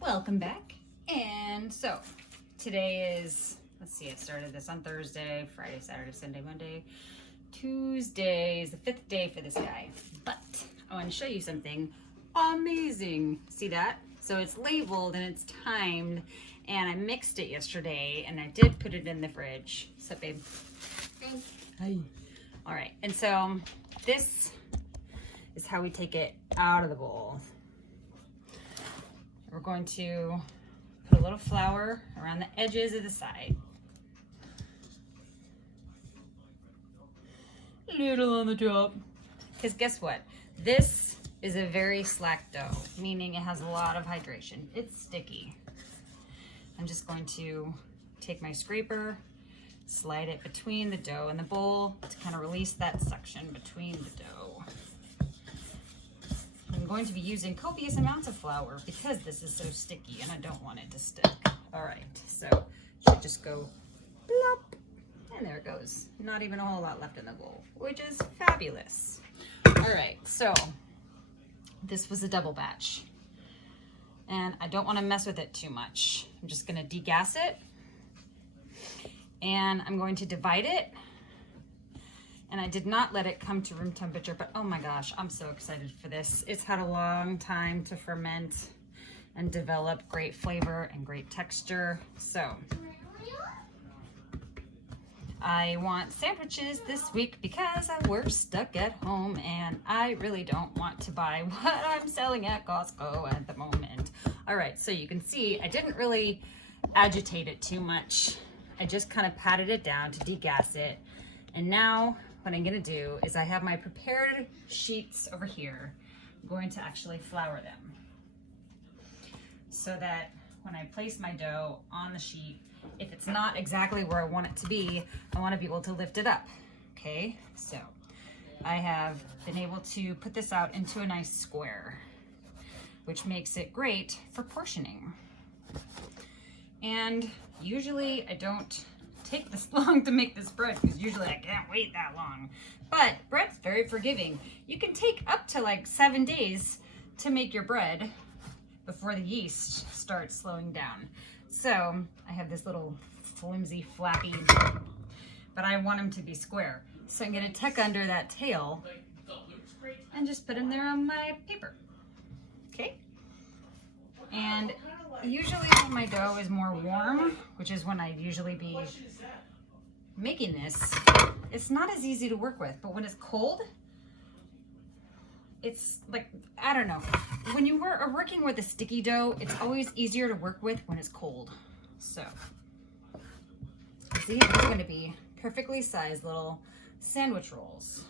Welcome back. And so today is, let's see, I started this on Thursday, Friday, Saturday, Sunday, Monday. Tuesday is the 5th day for this guy. But I want to show you something amazing. See that? So it's labeled and it's timed, and I mixed it yesterday and I did put it in the fridge. What's up, babe? Thanks. Hi. All right, and so this is how we take it out of the bowl. We're going to put a little flour around the edges of the side. Little on the top. Because guess what? This is a very slack dough, meaning it has a lot of hydration. It's sticky. I'm just going to take my scraper, slide it between the dough and the bowl to kind of release that suction between the dough. I'm going to be using copious amounts of flour because this is so sticky and I don't want it to stick. All right, so it should just go plop, and there it goes. Not even a whole lot left in the bowl, which is fabulous. All right, so this was a double batch and I don't want to mess with it too much. I'm just going to degas it and I'm going to divide it. And I did not let it come to room temperature, but oh my gosh, I'm so excited for this. It's had a long time to ferment and develop great flavor and great texture. So I want sandwiches this week because we're stuck at home and I really don't want to buy what I'm selling at Costco at the moment. All right, so you can see I didn't really agitate it too much. I just kind of patted it down to degas it. And now what I'm gonna do is I have my prepared sheets over here. I'm going to actually flour them so that when I place my dough on the sheet, if it's not exactly where I want it to be, I want to be able to lift it up. Okay, so I have been able to put this out into a nice square, which makes it great for portioning. And usually I don't take this long to make this bread because usually I can't wait that long, but bread's very forgiving. You can take up to like 7 days to make your bread before the yeast starts slowing down. So I have this little flimsy flappy, but I want them to be square, so I'm going to tuck under that tail and just put them there on my paper. Okay, and usually when my dough is more warm, which is when I usually be making this, it's not as easy to work with. But when it's cold, it's like, I don't know. When you are working with a sticky dough, it's always easier to work with when it's cold. So, see, these are going to be perfectly sized little sandwich rolls.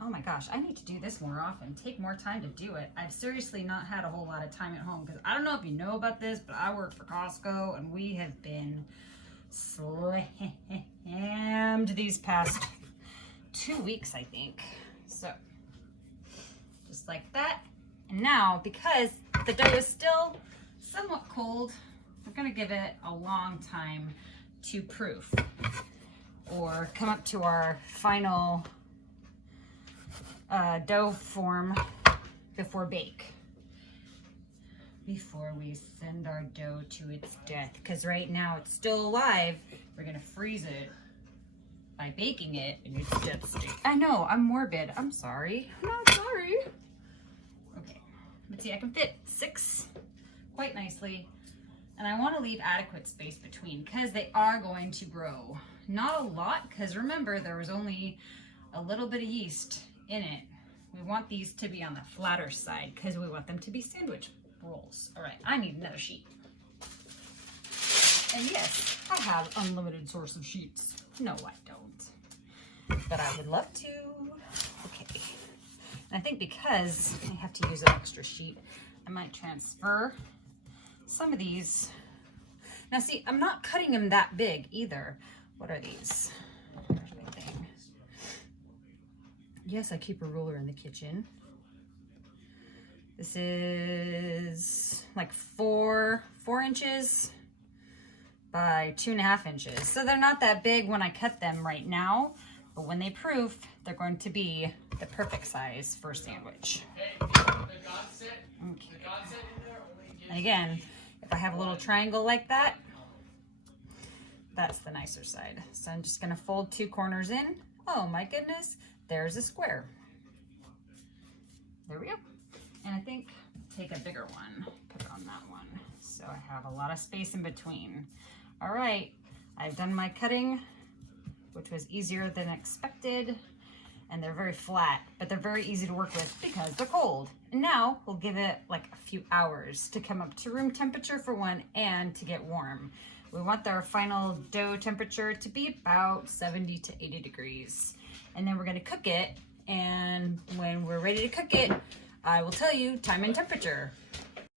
Oh my gosh, I need to do this more often. Take more time to do it. I've seriously not had a whole lot of time at home because I don't know if you know about this, but I work for Costco and we have been slammed these past 2 weeks, I think. So, just like that. And now, because the dough is still somewhat cold, we're gonna give it a long time to proof or come up to our final dough form before bake, before we send our dough to its death. Because right now it's still alive. We're gonna freeze it by baking it in its death state. I know, I'm morbid. I'm sorry. I'm not sorry. Okay, but see, I can fit 6 quite nicely, and I want to leave adequate space between because they are going to grow. Not a lot, because remember there was only a little bit of yeast in it. We want these to be on the flatter side because we want them to be sandwich rolls. All right, I need another sheet. And yes, I have unlimited source of sheets. No, I don't. But I would love to. Okay. And I think because I have to use an extra sheet, I might transfer some of these. Now see, I'm not cutting them that big either. What are these? Here's my thing. Yes, I keep a ruler in the kitchen. This is like 4 inches by 2.5 inches. So they're not that big when I cut them right now, but when they proof, they're going to be the perfect size for a sandwich. Okay. And again, if I have a little triangle like that, that's the nicer side. So I'm just gonna fold 2 corners in. Oh my goodness, there's a square. There we go. And I think take a bigger one, put it on that one. So I have a lot of space in between. All right, I've done my cutting, which was easier than expected. And they're very flat, but they're very easy to work with because they're cold. And now we'll give it like a few hours to come up to room temperature for one and to get warm. We want our final dough temperature to be about 70 to 80 degrees. And then we're gonna cook it. And when we're ready to cook it, I will tell you time and temperature.